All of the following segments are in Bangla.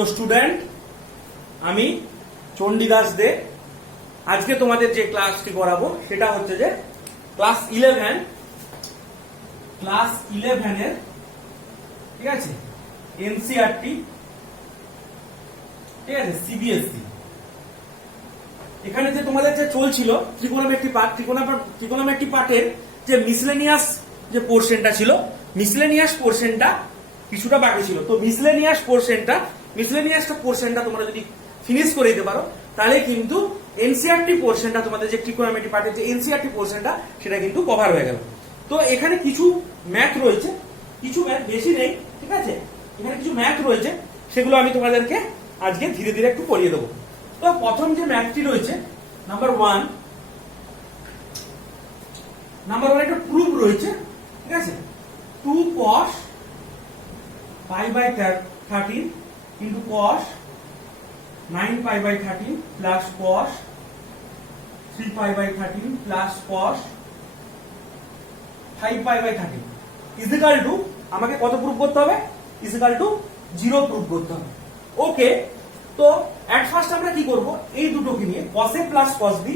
তো স্টুডেন্ট, আমি চণ্ডীদাস দে। আজকে তোমাদের যে ক্লাসটি করাবো সেটা হচ্ছে যে ক্লাস 11 এর, ঠিক আছে, এনসিইআরটি, ঠিক আছে, সিবিএসই। এখানে যে তোমাদের যে চলছিল ত্রিকোণমিতি পার্টের যে মিসলেনিয়াস যে পোর্শনটা ছিল, মিসলেনিয়াস পোর্শনটা কিছুটা বাকি ছিল। তো মিসলেনিয়াস পোর্শনটা তোমরা যদি ফিনিশ করে দিতে পারো তাহলে কিন্তু এনসিইআরটি পোর্শনটা, তোমাদের যে ত্রিকোণমিতি পার্টের যে এনসিইআরটি পোর্শনটা, সেটা কিন্তু কভার হয়ে গেল। তো এখানে কিছু ম্যাথ রয়েছে, কিছু ম্যাথ, বেশি নেই, ঠিক আছে। এখানে কিছু ম্যাথ রয়েছে, সেগুলো আমি তোমাদেরকে আজকে ধীরে ধীরে একটু করিয়ে দেবো। তো প্রথম যে ম্যাথটি রয়েছে নাম্বার ওয়ান একটা প্রুফ রয়েছে, ঠিক আছে। 2 cos pi by 13 into cos 9 pi by 13 plus cos 3 pi by 13 plus cos 5 pi by 13 is equal to, আমাকে কত প্রুফ করতে হবে? is equal to 0 প্রুফ করতে হবে। ওকে, তো এট ফার্স্ট আমরা কি করব, এই দুটোকে নিয়ে cos a plus cos b,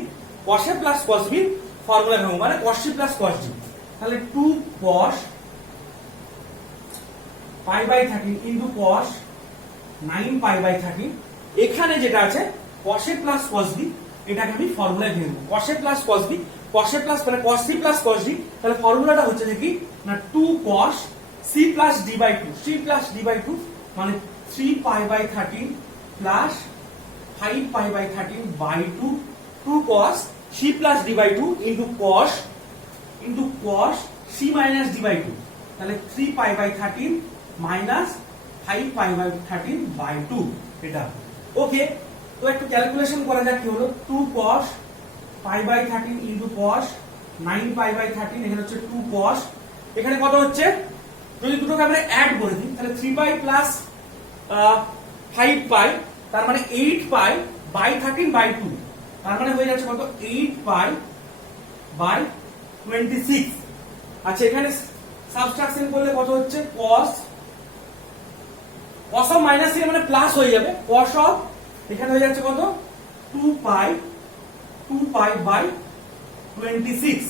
cos a plus cos b formula ভাঙবো, মানে cos c plus cos d। তাহলে 2 cos pi by 13 into cos 9 pi by 13, এখানে যেটা আছে cos a plus cos b, এটাকে আমি ফর্মুলায় ভেঙে দেব। cos a plus cos b, cos a plus মানে cos c plus cos d, তাহলে ফর্মুলাটা হচ্ছে কি না 2 cos c plus d by 2, c plus d by 2 মানে 3 pi by 13 plus 5 pi by 13 by 2, 2 cos c plus d by 2 into cos c minus d by 2, তাহলে 3 pi by 13 minus 5 pi by 13 by 2 এটা। ওকে, তো একটু ক্যালকুলেশন করা যাক কি হলো। 2 cos pi by 13 into cos 9 pi by 13, এখানে হচ্ছে 2 cos, এখানে কত হচ্ছে, যদি দুটোকে আমরা অ্যাড করে দিই তাহলে 3 pi plus 5 pi, তার মানে 8 pi by 13 by 2, তার মানে হয়ে যাচ্ছে কত, 8 pi by 26। আচ্ছা, এখানে সাবট্রাকশন করলে কত হচ্ছে, cos অফ মাইনাস থেকে মানে প্লাস হয়ে যাবে, cos অফ এখানে হয়ে যাচ্ছে কত, 2 pi by 26।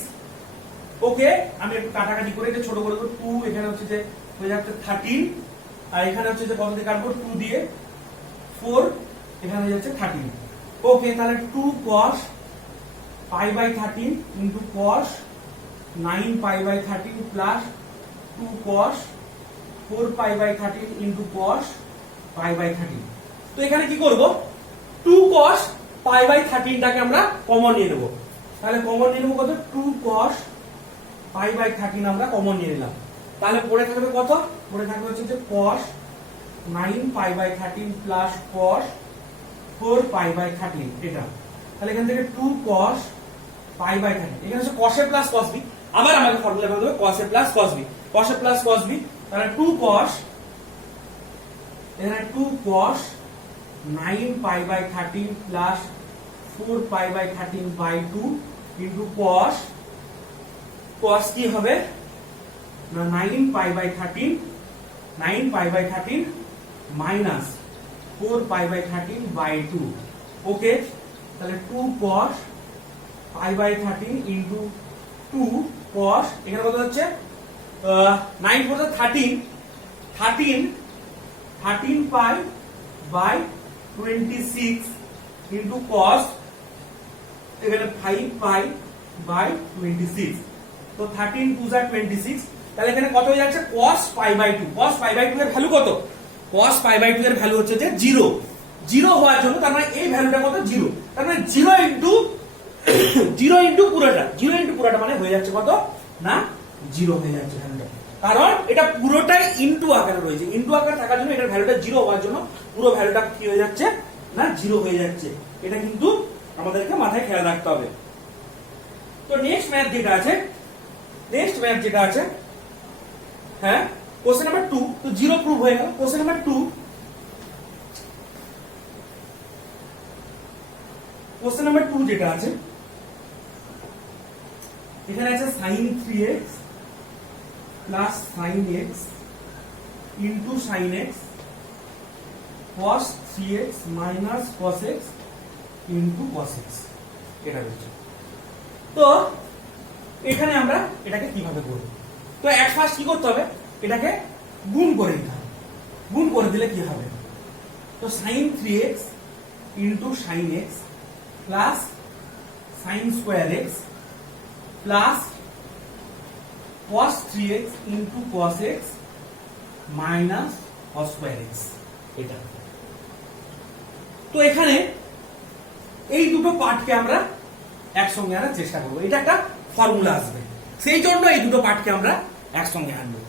ওকে, আমি একটু কাটাকাটি করে এটা ছোট করে দেব। 2 এখানে হচ্ছে যে হয়ে যাচ্ছে 13, আর এখানে হচ্ছে যে কত দিয়ে কাটবো, 2 দিয়ে 4, এখানে হয়ে যাচ্ছে 13। ওকে, তাহলে 2 cos pi by 13 into cos 9 pi by 13 plus 2 cos 4 pi by 13 into cos pi by 13। তো এখানে কি করব, 2 cos pi by 13 টাকে আমরা কমন নিয়ে নেব। তাহলে কমন নিয়ে নেব কত, 2 cos pi by 13 আমরা কমন নিয়ে নিলাম। তাহলে পড়ে থাকবে কত, পড়ে থাকবে হচ্ছে যে cos 9 pi by 13 plus cos 4 pi by 13 এটা। তাহলে এখান থেকে 2 cos pi by 13, এখানে হচ্ছে cos a plus cos b, আবার আমাদের ফর্মুলা বের করতে হবে cos a plus cos b, cos a plus cos b, তাহলে 2 cos, এখানে 2 cos 9 pi by 13 plus 4 pi by 13 by 2 into cos কি হবে না 9 pi by 13 minus 4 pi by 13 by 2। ওকে, তাহলে 2 cos pi by 13 into 2 cos, এখানে কত হচ্ছে 9 4 13 pi by 26 into cos, এখানে 5 pi by 26, তো 13 2 are 26। তাহলে এখানে কত হয়ে যাচ্ছে, cos pi by 2, cos pi by 2 এর ভ্যালু কত, cos pi by 2 এর ভ্যালু হচ্ছে যে 0 হওয়ার জন্য, তার মানে এই ভ্যালুটা কত, 0, তার মানে 0 ইনটু পুরোটা মানে হয়ে যাচ্ছে কত না 0 হয়ে যাচ্ছে ভ্যালুটা, কারণ এটা পুরোটাই ইনটু আকারে রয়েছে। ইনটু আকারে থাকার জন্য এটার ভ্যালুটা 0 হওয়ার জন্য পুরো ভ্যালুটা কি হয়ে যাচ্ছে না 0 হয়ে যাচ্ছে। এটা কিন্তু আমাদেরকে মাথায় খেয়াল রাখতে হবে। তো নেক্সট ম্যাথ যেটা আছে, হ্যাঁ, কোশ্চেন নাম্বার 2, তো 0 প্রুভ হয়ে গেল। কোশ্চেন নাম্বার 2 যেটা আছে, এখানে আছে sin 3x plus sin x into sin x cos 3x minus cos x into cos x এটা রয়েছে। তো এখানে আমরা এটাকে কিভাবে করব? তো এক ফার্স্ট কি করতে হবে, এটাকে গুণ করে দিতে হবে। গুণ করে দিলে কি হবে, তো sin 3x into sin x plus sin square x plus cos 3x into cos x minus cos square x এটা। তো এখানে এই দুটো পার্টকে আমরা একসঙ্গে আনার চেষ্টা করবো, এটা একটা ফর্মুলা আসবে, সেই জন্য এই দুটো পার্টকে আমরা একসঙ্গে আনবো।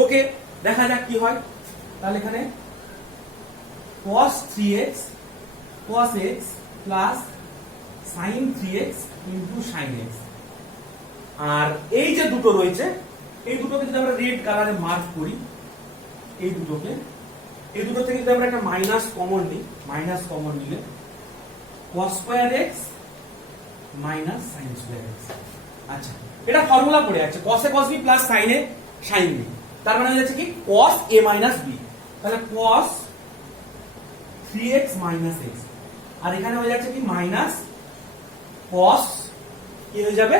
ওকে, দেখা যাক কি হয়। তাহলে এখানে cos 3x cos x plus sin 3x into sin x, আর এই যে দুটো রয়েছে এই দুটোকে যদি আমরা রেড কালারে মার্ক করি, এই দুটো থেকে যদি আমরা একটা মাইনাস কমন নিই, মাইনাস কমন নিলে cos square x minus sin square x। আচ্ছা, এটা ফর্মুলা পড়ে আছে cos a cos b plus sin a sin b, তার মানে হয়ে যাচ্ছে কি cos a minus b, তাহলে cos 3x minus x, আর এখানে হয়ে যাচ্ছে কি মাইনাস cos কি হয়ে যাবে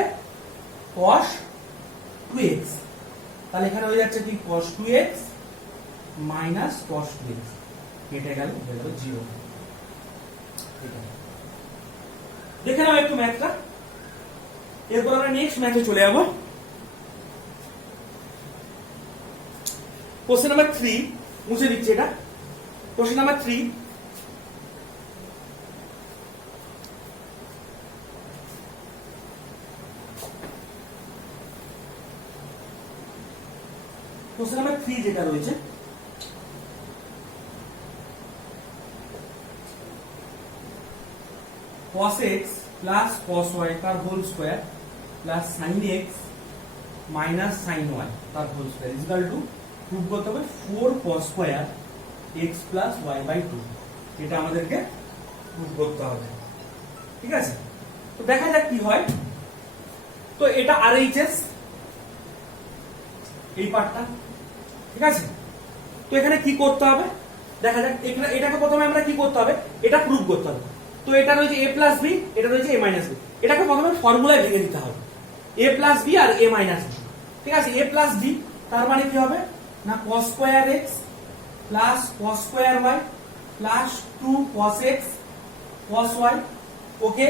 cos 2x, তাহলে এখানে হয়ে যাচ্ছে কি cos 2x minus cos 2x, কেটে গেল হয়ে যাবে 0। দেখে নাও একটু ম্যাথটা, এরপর আমরা নেক্সট ম্যাথে চলে যাব। কোশ্চেন নাম্বার 3 মুছে দিচ্ছি এটা। কোশ্চেন নাম্বার 3, কোশ্চেন নাম্বার 3 যেটা রয়েছে, cos x plus cos y তার whole square plus sin x minus sin y তার whole square is equal to prove করতে হবে 4 cos square x plus y by 2, এটা আমাদেরকে প্রুভ করতে হবে। ঠিক আছে, তো দেখা যাক কি হয়। তো এটা RHS এই পার্টটা, ঠিক আছে। তো এখানে কি করতে হবে দেখা যাক, এটাকে প্রথমে আমরা কি করতে হবে, এটা প্রুভ করতে হবে। তো এটা রয়েছে a প্লাস বি, এটা রয়েছে a মাইনাস বি, এটাকে প্রথমে ফর্মুলায় ভেঙে দিতে হবে, a প্লাস বি আর a মাইনাস বি। ঠিক আছে, a প্লাস বি তার মানে কি হবে না cos square x plus cos square y plus 2 cos x cos y। ওকে,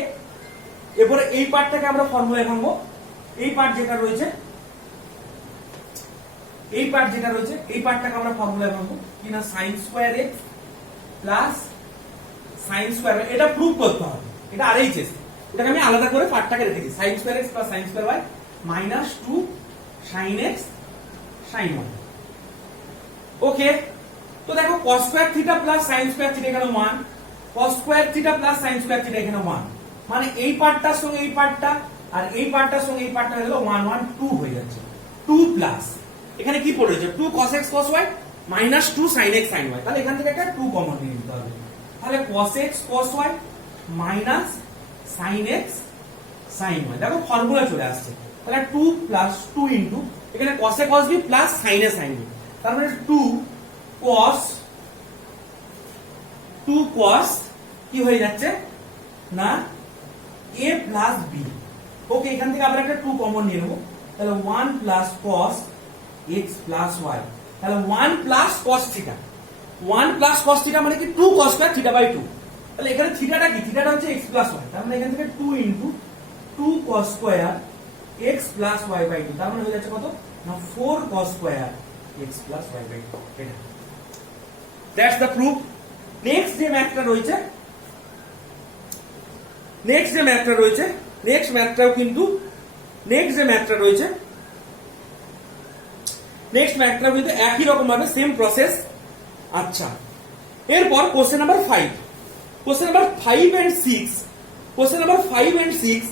এরপরে এই পার্টটাকে আমরা ফর্মুলায় ভাঙবো, এই পার্ট যেটা রয়েছে এই পার্টটাকে আমরা ফর্মুলায় ভাঙবো কি না sin square x plus sin square, এটা প্রুভ করতে হবে, এটা RHS, এটাকে আমি আলাদা করে পার্টটাকে রেখেছি sin square x plus sin square y minus 2 sin x sin y। ওকে, তো দেখো cos square theta plus sin square theta এখানে 1, cos square theta plus sin square theta এখানে 1, মানে এই পার্টটার সঙ্গে এই পার্টটা আর এই পার্টটার সঙ্গে এই পার্টটা হয়ে গেল 1 1 2 হয়ে যাচ্ছে। 2 প্লাস এখানে কি পড়েছে 2 cos x cos y minus 2 sin x sin y, তাহলে এখান থেকে একটা 2 কমন নিয়ে নিতে হবে, তাহলে cos x cos y minus sin x sin y, দেখো ফর্মুলা চলে আসছে। তাহলে 2 প্লাস 2 ইনটু এখানে cos a cos b plus sin a sin b, তার মানে 2 cos কি হয়ে যাচ্ছে না a প্লাস b। ওকে, এখান থেকে আমরা একটা 2 কমন নিয়ে নেব, তাহলে 1 plus cos x plus y, তাহলে 1 plus cos theta, 1 plus cos theta মানে কি 2 cos স্কয়ার থিটা বাই 2, তাহলে এখানে থিটাটা কি, থিটাটা হচ্ছে x প্লাস y, তার মানে এখান থেকে 2 into 2 cos square x plus y by 2, তার মানে হয়ে যাচ্ছে কত না 4 cos square x plus y by 2। এটা দ্যাটস দ্য প্রুফ। নেক্সট যে ম্যাথটা রয়েছে, নেক্সট ম্যাথটাও কিন্তু একই রকম ভাবে সেম প্রসেস। আচ্ছা, এরপর কোশ্চেন নাম্বার 5 এন্ড 6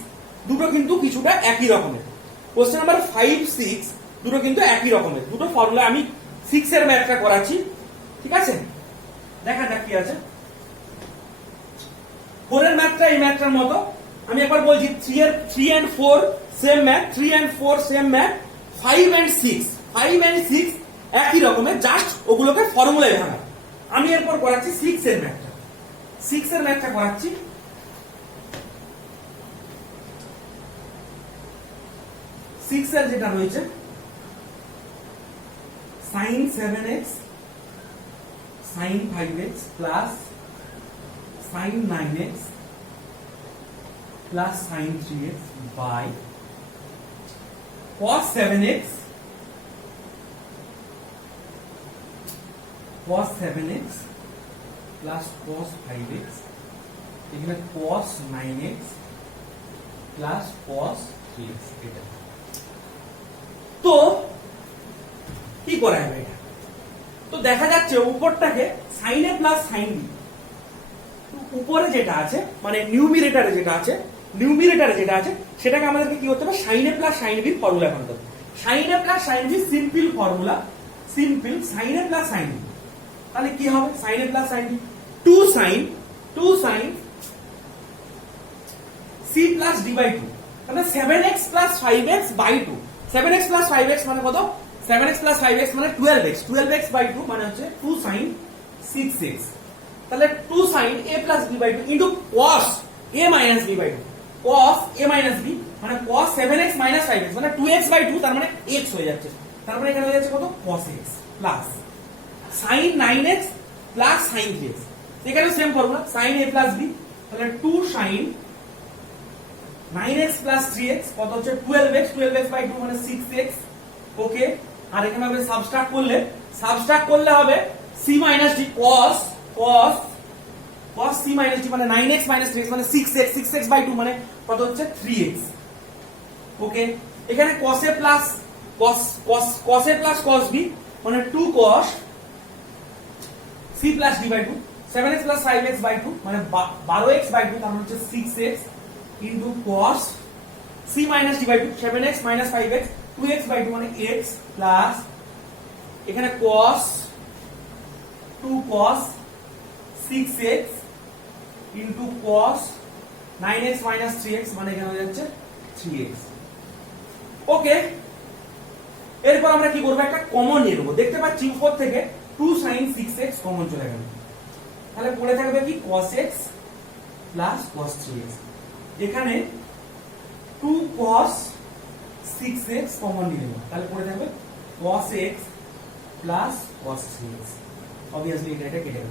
দুটো কিন্তু কিছুটা একই রকমের। কোশ্চেন নাম্বার 5 6 দুটো কিন্তু একই রকমের, দুটো ফর্মুলা আমি 6 এর ম্যাথটা করাচ্ছি। ঠিক আছে, দেখা যাক কি আছে। 4 এর ম্যাথটা এই ম্যাথটার মতো, আমি একবার বলছি 3 and 4 same math, 3 and 4 same math, 5 and 6 একই রকমের, জাস্ট ওগুলোকে ফর্মুলায় ভাঙা। আমি এরপর করাচ্ছি 6 এর ম্যাথটা। 6 এর ম্যাথটা করাচ্ছি। 6 এর যেটা রয়েছে sin 7x sin 5x plus sin 9x plus sin 3x by cos 7x cos 7x plus cos 5x এখানে cos 9x plus cos 3x এটা। তো কি করা যাবে এটা? তো দেখা যাচ্ছে উপরটাকে sin a plus sin b, উপরে যেটা আছে মানে নিউমিরেটরে যেটা আছে সেটাকে আমাদেরকে কি করতে হবে sin a plus sin b formula বানাতে হবে। sin a plus sin b simple formula, simple sin a plus sin b। তাহলে কি হবে sin a plus sin b 2 sin c plus d by 2, তাহলে 7x plus 5x by 2। 7x plus 5x মানে কত? 7x প্লাস 5x মানে 12x, 12x বাই 2 মানে হচ্ছে 2 sin 6x। তাহলে 2 sin a plus b by 2 into cos a minus b by 2, cos a minus b মানে cos 7x মাইনাস 5x মানে 2x বাই 2, তার মানে x হয়ে যাচ্ছে। তারপরে এখানে হয়ে যাচ্ছে কত? cos x plus sin 9x plus sin 3x, এখানে same formula sin a plus b, তাহলে 2 sin 9x প্লাস 3x কত হচ্ছে 12x, 12x বাই 2 মানে 6x। ওকে, আর এখানে হবে সাবট্রাক্ট করলে হবে c minus d cos c minus d মানে 9x মাইনাস 3x মানে 6x, 6x বাই 2 মানে কত হচ্ছে 3x। ওকে, এখানে cos a plus cos b মানে 2 cos c plus d by 2, 7x plus 5x by 2 মানে 12x বাই 2 তার মানে হচ্ছে 6x into cos c minus d by 2, 7x minus 5x 2x by 2 মানে x প্লাস এখানে cos 2 cos 6x into cos 9x minus 3x মানে এখানে হয়ে যাচ্ছে 3x। ওকে, এরপর আমরা কি করব? একটা কমন নিয়ে নেব। দেখতে পাচ্ছি উপর থেকে 2 sin 6x কমন চলে গেল, তাহলে পড়ে থাকবে কি cos x plus cos 3x। এখানে 2 cos 6x কমন নিয়ে নেব, তাহলে পড়ে থাকবে cos x plus cos 3x। obviously এটা কেটে গেল,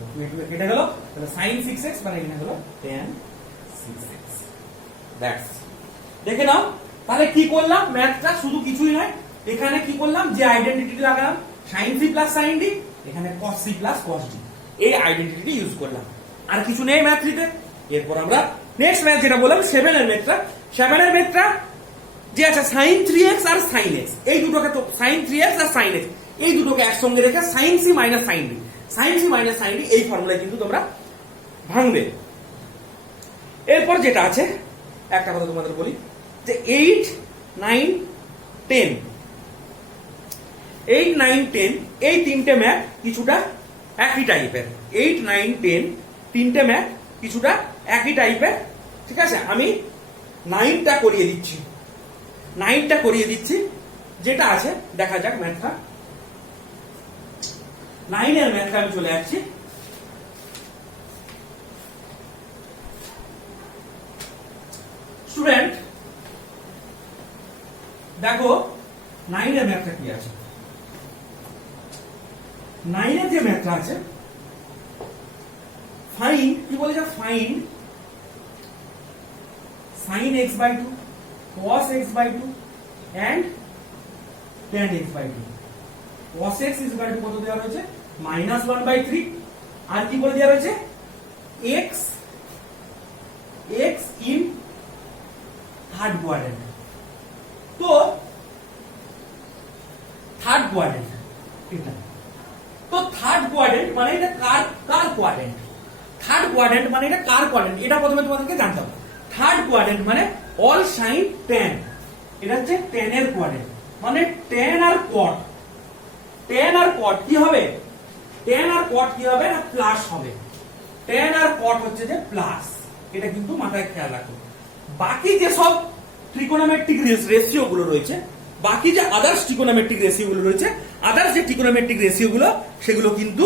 কেটে গেল, তাহলে sin 6x মানে এখানে হলো tan 6x। দ্যাটস, দেখে নাও তাহলে কি করলাম ম্যাথটা, শুধু কিছুই নয়, এখানে কি করলাম যে আইডেন্টিটি লাগালাম sin c plus sin d, এখানে cos c plus cos d, এই আইডেন্টিটি ইউজ করলাম, আর কিছু নেই ম্যাথটিতে। এরপর আমরা নেক্সট ম্যাথ যেটা বললাম 7 এর ম্যাথটা যে আছে sin 3x আর sin x, এই দুটোকে তো sin 3x আর sin x এই দুটোকে একসঙ্গে রেখে sin c minus sin d, sin c minus sin d এই ফর্মুলায় কিন্তু তোমরা ভাঙবে। এরপর যেটা আছে একটা কথা তোমাদের বলি যে 8, 9, 10 এই তিনটে ম্যাথ কিছুটা একই টাইপের। 8, 9, 10 তিনটে ম্যাথ কিছুটা একই টাইপের, ঠিক আছে। আমি 9টা করিয়ে দিচ্ছি যেটা আছে, দেখা যাক ম্যাথটা। 9 এর ম্যাথটা আমি চলে যাচ্ছি। স্টুডেন্ট দেখো 9 এর ম্যাথটা কি আছে। 9 এর যে ম্যাথটা আছে, ফাইন্ড কি বলেছে, find sin x by 2, cos x by 2 and tan x by 2। cos x is equal to কত দেওয়া হয়েছে -1/3, আর কি বলে দেওয়া হয়েছে x in থার্ড কোয়াড্রেন্ট। তো থার্ড কোয়াড্রেন্ট এটা, তো থার্ড কোয়াড্রেন্ট মানে এটা কার কোয়াড্রেন্ট, থার্ড কোয়াড্রেন্ট মানে এটা কার কোয়াড্রেন্ট, এটা প্রথমে তোমাদেরকে জানতে হবে। থার্ড কোয়াড্রেন্ট মানে অল সাইন tan, এটা হচ্ছে tan এর কোয়াড্রেন্ট, মানে tan আর cot, tan আর cot কি হবে, tan আর cot কি হবে না প্লাস হবে, tan আর cot হচ্ছে যে প্লাস, এটা কিন্তু মাথায় খেয়াল রাখো। বাকি যে সব ট্রিগোনোমেট্রিক রেশিও গুলো রয়েছে, বাকি যে আদার্স ট্রিগোনোমেট্রিক রেশিও গুলো রয়েছে, আদার্স যে ট্রিগোনোমেট্রিক রেশিও গুলো সেগুলো কিন্তু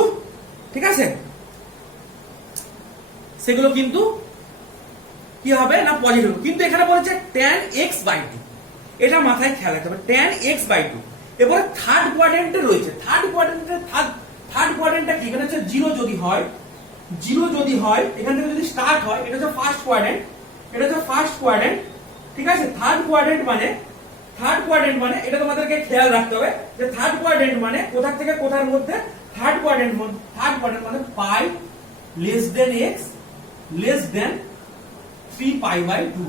ঠিক আছে, সেগুলো কিন্তু কি হবে না পজিটিভ। কিন্তু এখানে বলেছে tan x/2, এটা মাথায় খেয়াল রাখতে হবে, tan x/2। এবারে থার্ড কোয়াড্রেন্টে রয়েছে, থার্ড কোয়াড্রেন্টটা কি, এখানে হচ্ছে জিরো যদি হয়, এখান থেকে যদি স্টার্ট হয়, এটা হচ্ছে ফার্স্ট কোয়াড্রেন্ট, ঠিক আছে। থার্ড কোয়াড্রেন্ট মানে এটা তোমাদেরকে খেয়াল রাখতে হবে যে থার্ড কোয়াড্রেন্ট মানে কোথা থেকে কোথার মধ্যে, থার্ড কোয়াড্রেন্ট মানে pi less than x less than 3π/2,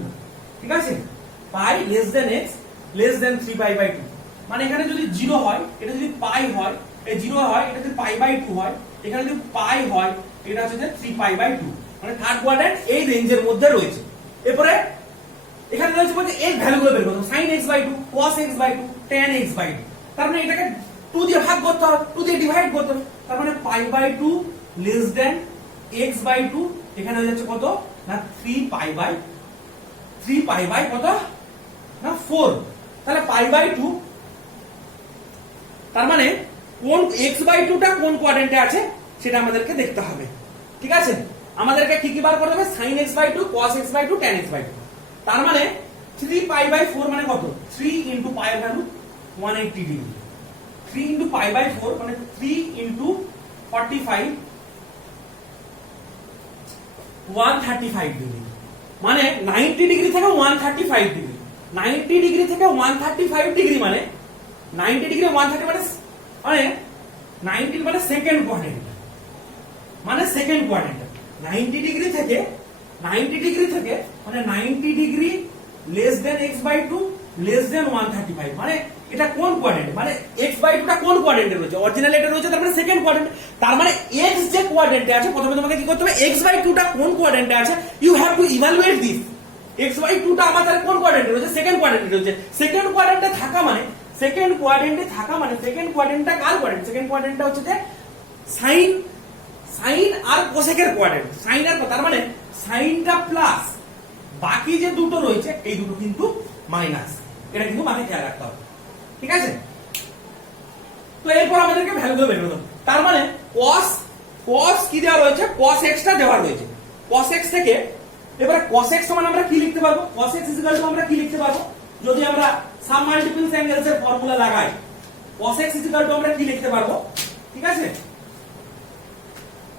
ঠিক আছে, pi less than x less than 3π/2। মানে এখানে যদি জিরো হয়, এটা যদি পাই হয়, এই জিরো হয়, এটা যদি π/2 হয়, এখানে যদি পাই হয়, এটা হচ্ছে 3π/2। মানে থার্ড কোয়াড্রেন্ট এই রেঞ্জের মধ্যে রয়েছে। এরপরে এখানে রয়েছে বলতে এই ভ্যালুগুলো বের করতে হবে, sin x/2, cos x/2, tan x/2। তার মানে এটাকে 2 দিয়ে ভাগ করতে হবে, 2 দিয়ে ডিভাইড করতে হবে। তার মানে π/2 লেস দেন x/2, এখানে হয়ে যাচ্ছে কত না 3π কত না 4। তাহলে π/2, তার মানে কোন x/2টা কোন কোয়াড্রেন্টে আছে সেটা আমাদেরকে দেখতে হবে, ঠিক আছে। আমাদেরকে কি বার করতে হবে, sin x/2, cos x/2, tan x/2। তার মানে 3π/4 মানে কত, 3 ইনটু পাই এর ভ্যালু 180 ডিগ্রি, 3 ইনটু π/4 মানে 3 ইনটু 45 135 ডিগ্রি, মানে 90 ডিগ্রি থেকে 135 ডিগ্রি, 90 ডিগ্রি থেকে 135 ডিগ্রি মানে 90 ডিগ্রি 130 মানে 90 মানে সেকেন্ড কোয়াড্রেন্ট, মানে সেকেন্ড কোয়াড্রেন্ট। 90 ডিগ্রি থেকে মানে 90 degree less than x/2 less than 135, মানে এটা কোন কোয়াড্রেন্ট, মানে x/2টা কোন কোয়াড্রেন্টে রয়েছে, অরিজিনাল এটা রয়েছে, তার মানে সেকেন্ড কোয়াড্রেন্ট। তার মানে x যে কোয়াড্রেন্টে আছে, প্রথমে তোমাকে কি করতে হবে, x/2টা কোন কোয়াড্রেন্টে আছে, you have to evaluate this. x/2টা আমার তাহলে কোন কোয়াড্রেন্টে রয়েছে, সেকেন্ড কোয়াড্রেন্টে রয়েছে। সেকেন্ড কোয়াড্রেন্টে থাকা মানে সেকেন্ড কোয়াড্রেন্টটা কার কোয়াড্রেন্ট, সেকেন্ড কোয়াড্রেন্টটা হচ্ছে যে সাইন আর কোসেকের কোয়াড্রেন্ট, সাইন আর, তার মানে সাইনটা প্লাস, বাকি যে দুটো রয়েছে এই দুটো কিন্তু মাইনাস, এটা কিন্তু মাথায় খেয়াল রাখতে হবে, ঠিক আছে। তো এরপর আমাদেরকে ভ্যালুগুলো বের করতে হবে। তার মানে cos কি দেওয়া রয়েছে, cos x টা দেওয়া রয়েছে। cos x থেকে এবারে cos x সমান আমরা কি লিখতে পারবো, cos x আমরা কি লিখতে পারবো, যদি আমরা সাম মাল্টিপলস অ্যাঙ্গেলস এর ফর্মুলা লাগাই, cos x আমরা কি লিখতে পারবো, ঠিক আছে।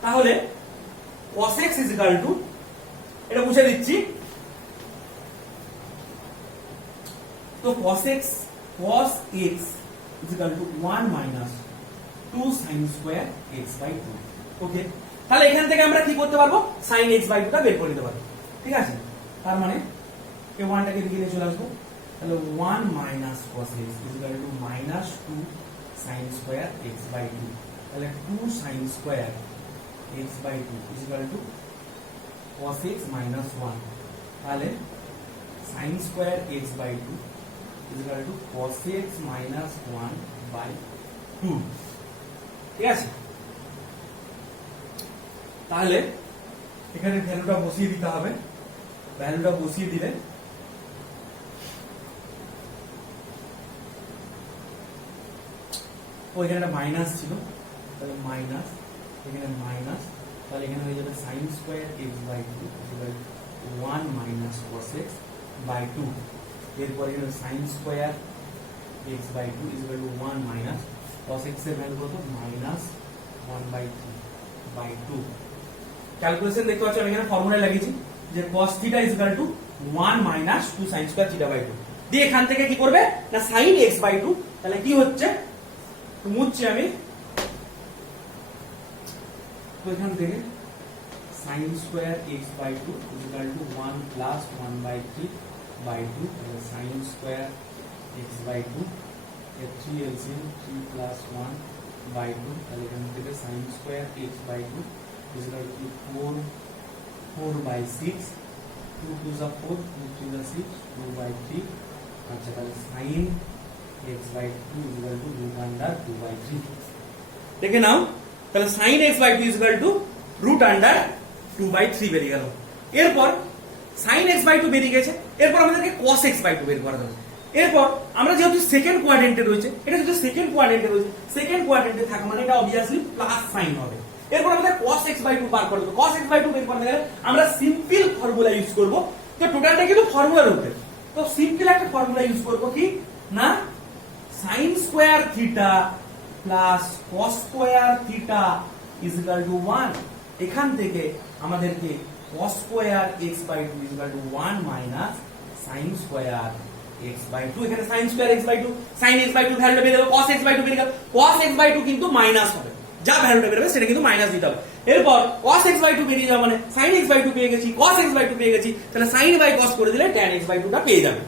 তাহলে cos x এটা মুছে দিচ্ছি, তো cos x is equal to 1 minus 2 sin square x/2। ওকে, তাহলে এখান থেকে আমরা কি করতে পারবো, sin x/2 টা বের করে দিতে পারবো, ঠিক আছে। তার মানে এই 1 টাকে দিকে নিয়ে চলে আসবো, তাহলে 1 minus cos x is equal to minus 2 sin square x/2। তাহলে 2 sin square x/2 is equal to cos x minus 1। তাহলে sin square x/2 is equal to cos x minus 1/2, ঠিক আছে। তাহলে এখানে ভ্যালুটা বসিয়ে দিতে হবে, ভ্যালুটা বসিয়ে দিলে ওইখানে একটা মাইনাস ছিল, তাহলে মাইনাস, এখানে মাইনাস, তাহলে এখানে হয়ে যাবে sin square x/2 1 minus cos x/2। এরপরে এখানে sin square x/2 is equal to 1 minus cos x এর ভ্যালু কত, minus 1/2। ক্যালকুলেশন দেখতে পাচ্ছ, আমি এখানে ফর্মুলা লাগিয়েছি যে cos θ is equal to 1 minus 2 sin square θ/2। দিয়ে এখান থেকে কি করবে না sin x/2, তাহলে কি হচ্ছে মুছছি আমি, তো এখান থেকে sin square x/2 is equal to 1 plus 1/3/2, তাহলে sin square x/2 এর 3 LCM 3 plus 1/2, তাহলে এখান থেকে sin square x/2 is equal to 4/6, 2 2 is 4, 2 3 is 6, 2/3। আচ্ছা, তাহলে sin x/2 is equal to √2/3। দেখে নাও, তাহলে sin x/2 is equal to √2/3 বেরিয়ে গেল। এরপর sin x/2 বেরিয়ে গেছে, এরপর আমাদেরকে cos x/2 বের করা হবে। এরপর আমরা যেহেতু সেকেন্ড কোয়াড্রেন্টে রয়েছে, এটা যেহেতু সেকেন্ড কোয়াড্রেন্টে রয়েছে, সেকেন্ড কোয়াড্রেন্টে থাকা মানে এটা অবভিয়াসলি প্লাস সাইন হবে। এরপর আমাদের cos x বাই 2 বার করতে হবে। cos x বাই 2 বের করতে গেলে আমরা সিম্পল ফর্মুলা ইউজ করব। তো টোটালটা কিন্তু ফর্মুলার উপরে, তো সিম্পল একটা ফর্মুলা ইউজ করব কি না, sin square theta plus cos square theta is equal to 1। এখান থেকে আমাদেরকে cos square x by 2 is equal to 1 minus sin square x by 2। এখানে sin square x by 2, sin x by 2 ভ্যালুটা বেরিয়ে গেল, cos x বাই 2 বেরিয়ে গেল। cos x বাই 2 কিন্তু মাইনাস হবে, যা ভ্যালুটা বেরোবে সেটা কিন্তু মাইনাস দিতে হবে। এরপর cos x বাই 2 বেরিয়ে যাওয়া মানে sin x বাই 2 পেয়ে গেছি, cos x বাই 2 পেয়ে গেছি, তাহলে sin বাই cos করে দিলে tan x বাই 2 টা পেয়ে যাবে।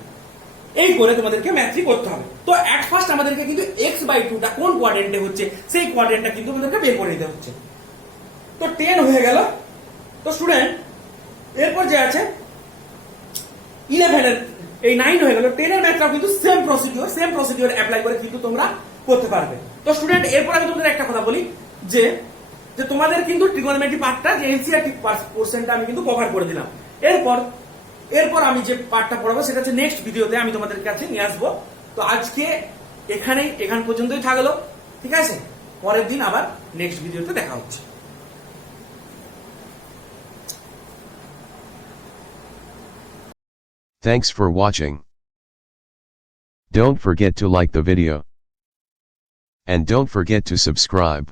এই করে তোমাদেরকে ম্যাথটি করতে হবে। তো এট ফার্স্ট আমাদেরকে কিন্তু x বাই 2 টা কোন কোয়াড্রেন্টে হচ্ছে সেই কোয়াড্রেন্টটা কিন্তু আমাদেরকে বের করে নিতে হচ্ছে। তো 10 হয়ে গেল। তো স্টুডেন্ট এরপর যে আছে 11 এর এই 9 হয়ে গেল। 10 এর ম্যাথটাও কিন্তু সেম প্রসিডিউর অ্যাপ্লাই করে কিন্তু তোমরা করতে পারবে। তো স্টুডেন্ট এরপর আমি তোমাদের একটা কথা বলি যে তোমাদের কিন্তু ট্রিগোনোমেট্রি পার্টটা যে এনসিইআরটি পোরশনটা আমি কিন্তু কভার করে দিলাম। এরপর আমি যে পার্টটা পড়াবো সেটা হচ্ছে নেক্সট ভিডিওতে আমি তোমাদের কাছে নিয়ে আসবো। তো আজকে এখান পর্যন্তই থাকলো, ঠিক আছে? পরের দিন আবার নেক্সট ভিডিওতে দেখা হচ্ছে। Thanks for watching. Don't forget to like the video. And don't forget to subscribe.